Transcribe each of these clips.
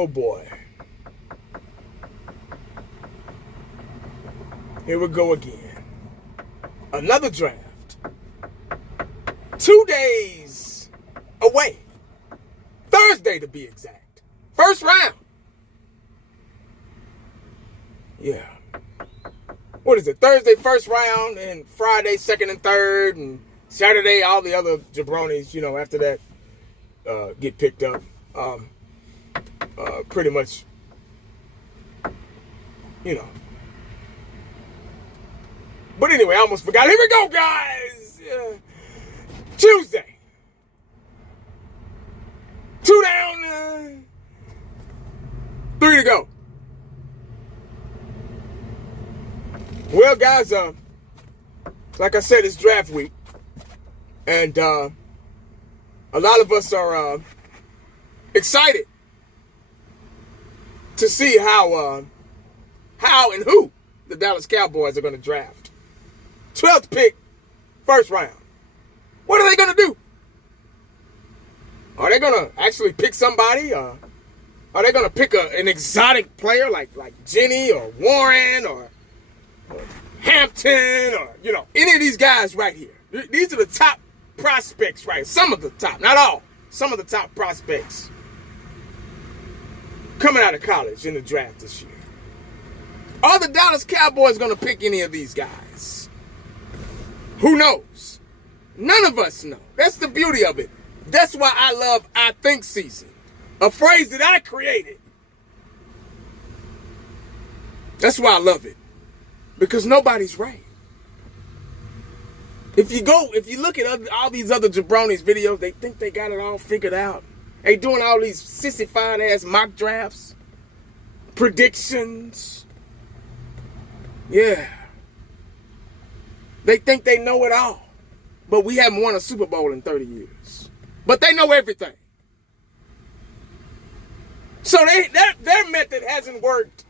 Oh boy. Here we go again. Another draft. 2 days away. Thursday to be exact. First round. Yeah. What is it? Thursday first round, and Friday second and third, and Saturday all the other jabronis, after that get picked up. Pretty much, But anyway, I almost forgot. Here we go, guys. Tuesday. 2 down, 3 to go. Well, guys, like I said, it's draft week. And a lot of us are excited to see how and who the Dallas Cowboys are going to draft. 12th pick, first round. What are they going to do? Are they going to actually pick somebody? Are they going to pick an exotic player like Jenny or Warren or Hampton or, any of these guys right here? These are the top prospects, right? Some of the top, not all. Some of the top prospects coming out of college in the draft this year. Are the Dallas Cowboys going to pick any of these guys? Who knows? None of us know. That's the beauty of it. That's why I love I Think Season, a phrase that I created. That's why I love it, because nobody's right. If you look at all these other jabronis videos, they think they got it all figured out. They doing all these sissified ass mock drafts, predictions. Yeah. They think they know it all. But we haven't won a Super Bowl in 30 years. But they know everything. So their method hasn't worked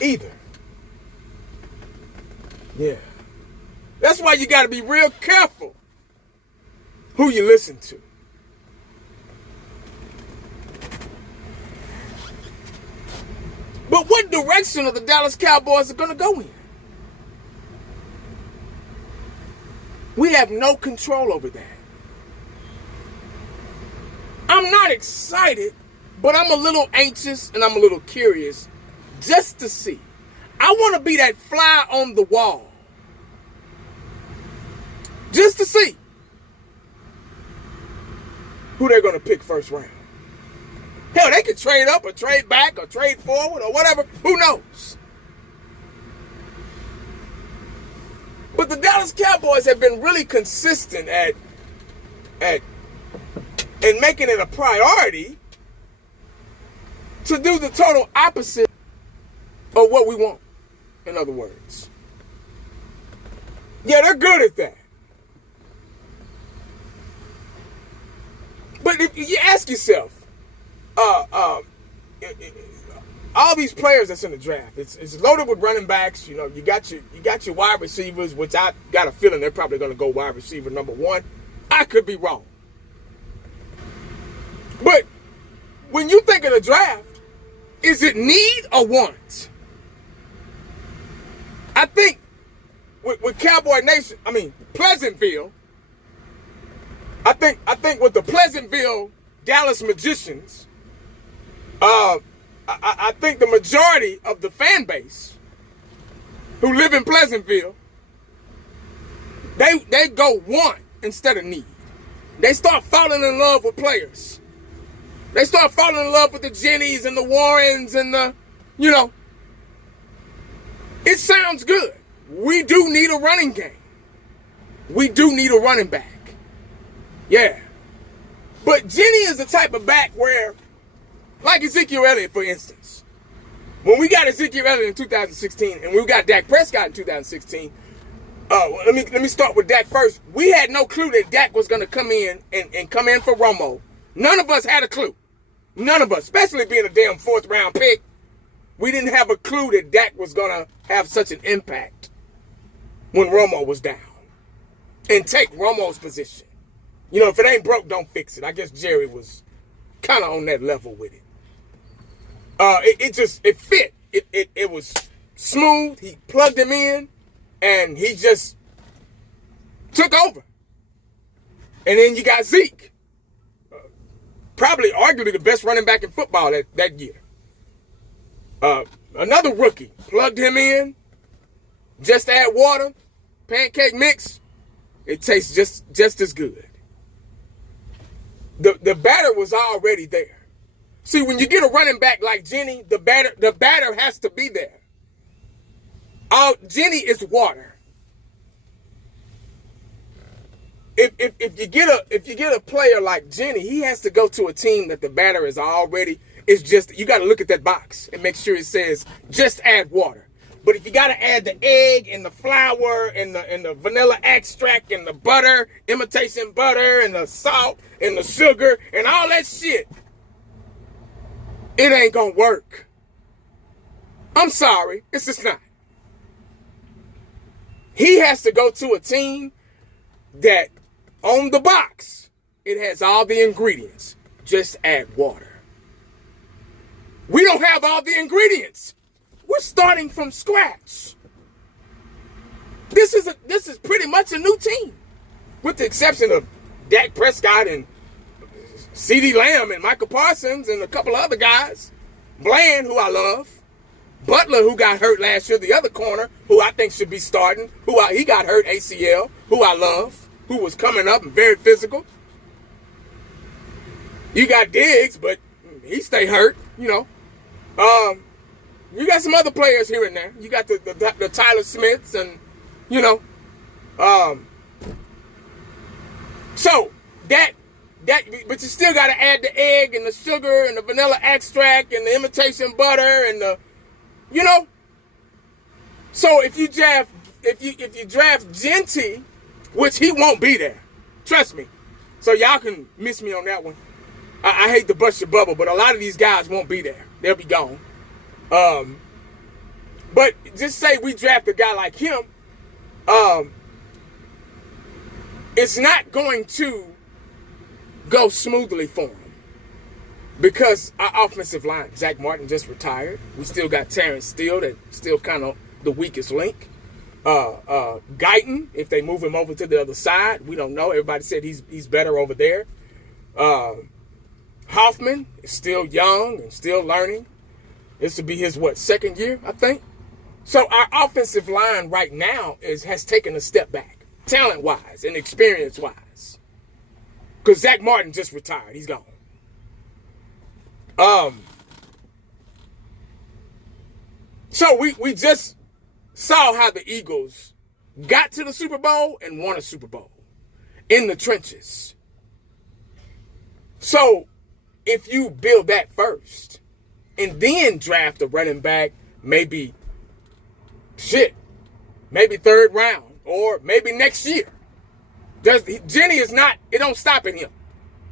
either. Yeah. That's why you got to be real careful who you listen to. But what direction are the Dallas Cowboys going to go in? We have no control over that. I'm not excited, but I'm a little anxious and I'm a little curious just to see. I want to be that fly on the wall. Just to see who they're going to pick first round. Hell, they could trade up or trade back or trade forward or whatever. Who knows? But the Dallas Cowboys have been really consistent at making it a priority to do the total opposite of what we want, in other words. Yeah, they're good at that. But if you ask yourself, all these players that's in the draft, it's loaded with running backs. You got your wide receivers, which I got a feeling they're probably going to go wide receiver number 1. I could be wrong. But when you think of the draft, is it need or want? I think with Cowboy Nation, Pleasantville, I think with the Pleasantville Dallas Magicians, I think the majority of the fan base who live in Pleasantville, they go want instead of need. They start falling in love with players. They start falling in love with the Jennies and the Warrens and it sounds good. We do need a running game. We do need a running back. Yeah. But Jenny is the type of back where, like Ezekiel Elliott, for instance, when we got Ezekiel Elliott in 2016 and we got Dak Prescott in 2016, let me start with Dak first. We had no clue that Dak was going to come in and come in for Romo. None of us had a clue. None of us, especially being a damn 4th round pick. We didn't have a clue that Dak was going to have such an impact when Romo was down and take Romo's position. If it ain't broke, don't fix it. I guess Jerry was kind of on that level with it. It fit. It was smooth. He plugged him in, and he just took over. And then you got Zeke, probably arguably the best running back in football that year. Another rookie, plugged him in, just add water, pancake mix, it tastes just as good. The batter was already there. See, when you get a running back like Jenny, the batter has to be there. Jenny is water. If you get a player like Jenny, he has to go to a team that the batter is already. It's just, you got to look at that box and make sure it says just add water. But if you got to add the egg and the flour and the vanilla extract and the butter, imitation butter and the salt and the sugar and all that shit, it ain't gonna work. I'm sorry, it's just not. He has to go to a team that on the box, it has all the ingredients. Just add water. We don't have all the ingredients. We're starting from scratch. This is pretty much a new team, with the exception of Dak Prescott and CeeDee Lamb and Michael Parsons and a couple of other guys. Bland, who I love. Butler, who got hurt last year, the other corner, who I think should be starting. He got hurt ACL, who I love, who was coming up and very physical. You got Diggs, but he stay hurt, you know. You got some other players here and there. You got the Tyler Smiths and, you know. So, but you still got to add the egg and the sugar and the vanilla extract and the imitation butter and the, you know. So if you draft Genty, which he won't be there, trust me. So y'all can miss me on that one. I hate to bust your bubble, but a lot of these guys won't be there. They'll be gone. But just say we draft a guy like him, it's not going to go smoothly for him because our offensive line, Zach Martin just retired. We still got Terrence Steele, that's still kind of the weakest link. Guyton, if they move him over to the other side, we don't know. Everybody said he's better over there. Hoffman is still young and still learning. This will be his, second year, I think. So our offensive line right now has taken a step back, talent-wise and experience-wise. Because Zach Martin just retired. He's gone. So we just saw how the Eagles got to the Super Bowl and won a Super Bowl in the trenches. So if you build that first and then draft a running back, maybe third round or maybe next year. Jenny is not, it don't stop at him.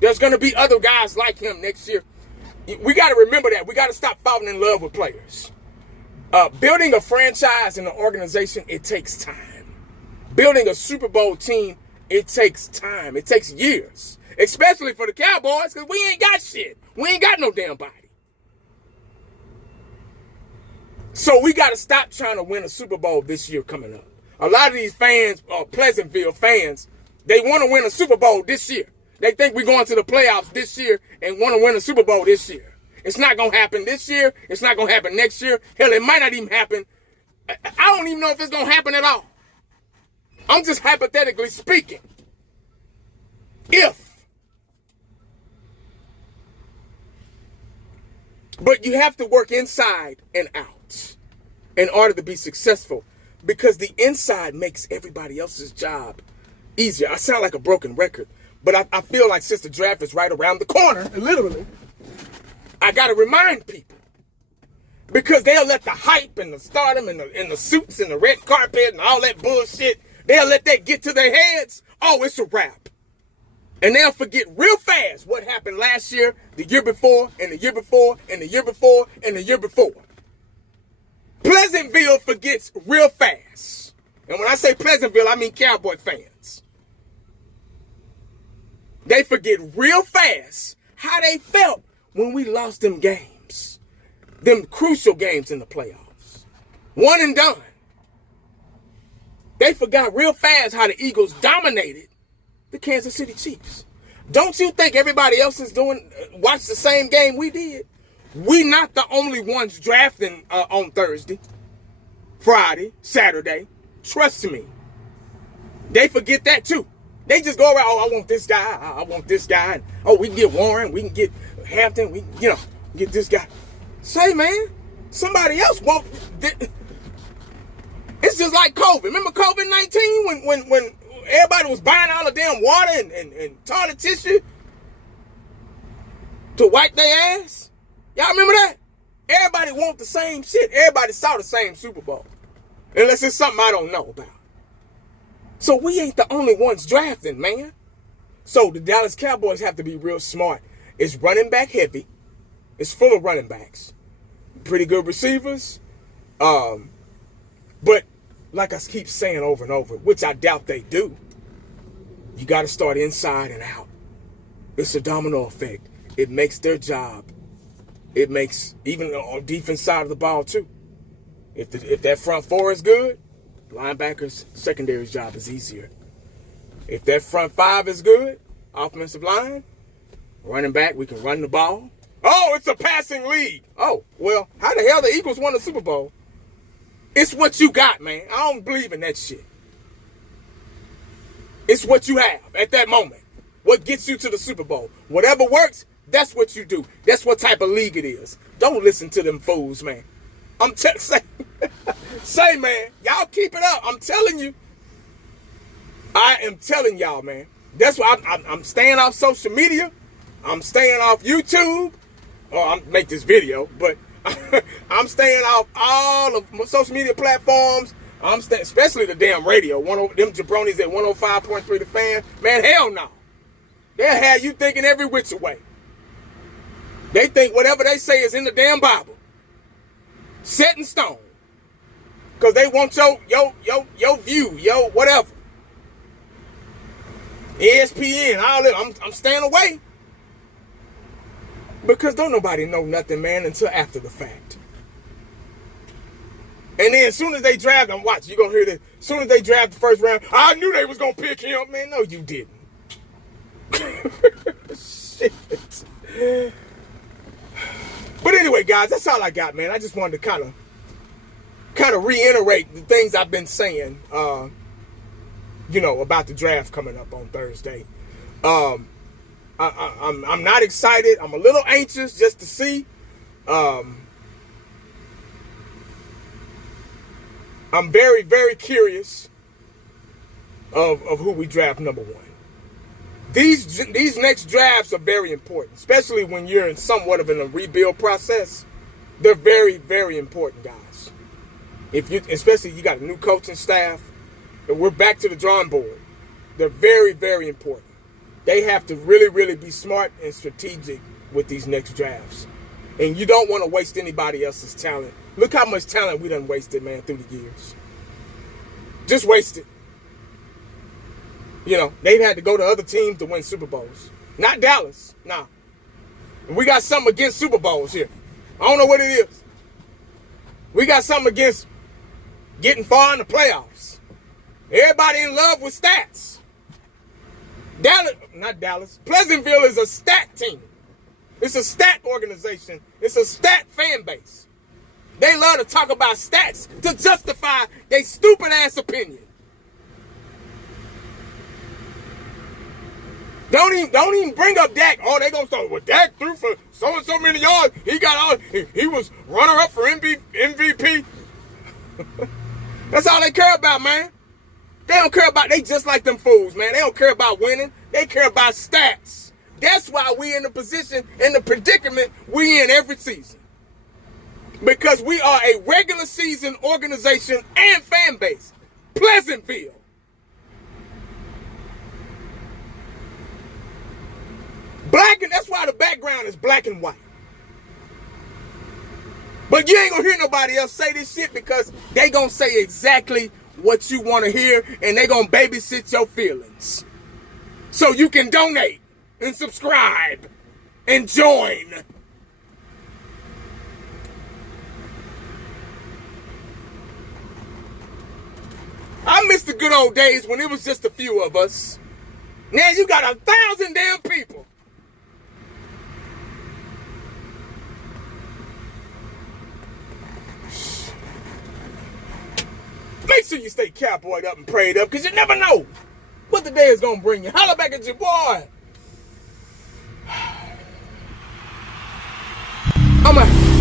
There's going to be other guys like him next year. We got to remember that. We got to stop falling in love with players. Building a franchise and an organization, it takes time. Building a Super Bowl team, it takes time. It takes years. Especially for the Cowboys, because we ain't got shit. We ain't got no damn body. So we got to stop trying to win a Super Bowl this year coming up. A lot of these fans, Pleasantville fans, they want to win a Super Bowl this year. They think we're going to the playoffs this year and want to win a Super Bowl this year. It's not going to happen this year. It's not going to happen next year. Hell, it might not even happen. I don't even know if it's going to happen at all. I'm just hypothetically speaking. But you have to work inside and out in order to be successful, because the inside makes everybody else's job easier. I sound like a broken record, but I feel like since the draft is right around the corner, literally, I got to remind people, because they'll let the hype and the stardom and the suits and the red carpet and all that bullshit, they'll let that get to their heads. Oh, it's a wrap. And they'll forget real fast what happened last year, the year before, and the year before, and the year before, and the year before. Pleasantville forgets real fast. And when I say Pleasantville, I mean Cowboy fans. They forget real fast how they felt when we lost them games. them crucial games in the playoffs. One and done. They forgot real fast how the Eagles dominated the Kansas City Chiefs. Don't you think everybody else is watch the same game we did? We not the only ones drafting on Thursday, Friday, Saturday. Trust me. They forget that too. They just go around, oh, I want this guy, I want this guy. And, oh, we can get Warren, we can get Hampton, we can, get this guy. Say, man, somebody else won't. It's just like COVID. Remember COVID-19 when everybody was buying all the damn water and toilet tissue to wipe their ass? Y'all remember that? Everybody want the same shit. Everybody saw the same Super Bowl. Unless it's something I don't know about. So we ain't the only ones drafting, man. So the Dallas Cowboys have to be real smart. It's running back heavy. It's full of running backs. Pretty good receivers. But like I keep saying over and over, which I doubt they do, you got to start inside and out. It's a domino effect. It makes their job. It makes even on defense side of the ball too. If that front four is good, linebackers secondary's job is easier. If that front five is good, offensive line, running back, we can run the ball. Oh, it's a passing league. Oh, well, how the hell the Eagles won the Super Bowl? It's what you got, man. I don't believe in that shit. It's what you have at that moment. What gets you to the Super Bowl. Whatever works, that's what you do. That's what type of league it is. Don't listen to them fools, man. Say, man, y'all keep it up. I'm telling you. I am telling y'all, man. That's why I'm staying off social media. I'm staying off YouTube. I'm make this video, but I'm staying off all of my social media platforms. Especially the damn radio. Them jabronis at 105.3 The Fan. Man, hell no. They'll have you thinking every which way. They think whatever they say is in the damn Bible. Set in stone. Because they want your view, whatever. ESPN, all that. I'm staying away. Because don't nobody know nothing, man, until after the fact. And then as soon as they draft, watch, you're going to hear this. As soon as they draft the first round, I knew they was going to pick him. Man, no, you didn't. Shit. But anyway, guys, that's all I got, man. I just wanted to kind of reiterate the things I've been saying, about the draft coming up on Thursday. I'm not excited. I'm a little anxious just to see. I'm very, very curious of who we draft number one. These next drafts are very important, especially when you're in somewhat of a rebuild process. They're very, very important, guys. Especially you got a new coaching staff, and we're back to the drawing board. They're very, very important. They have to really, really be smart and strategic with these next drafts. And you don't want to waste anybody else's talent. Look how much talent we done wasted, man, through the years. Just wasted. They've had to go to other teams to win Super Bowls. Not Dallas. Nah. We got something against Super Bowls here. I don't know what it is. We got something against getting far in the playoffs. Everybody in love with stats. Pleasantville is a stat team. It's a stat organization. It's a stat fan base. They love to talk about stats to justify their stupid ass opinion. Don't even bring up Dak. Oh, they gonna start with Dak threw for so and so many yards. He was runner up for MVP. That's all they care about, man. They don't care about. They just like them fools, man. They don't care about winning. They care about stats. That's why we in the position, in the predicament we in every season. Because we are a regular season organization and fan base. Pleasantville. That's why the background is black and white. But you ain't gonna hear nobody else say this shit because they gonna say exactly what you want to hear and they gonna babysit your feelings. So you can donate and subscribe and join. miss the good old days when it was just a few of us. Now you got 1,000 damn people. Make sure you stay cowboyed up and prayed up, because you never know what the day is going to bring you. Holla back at your boy. I'm out.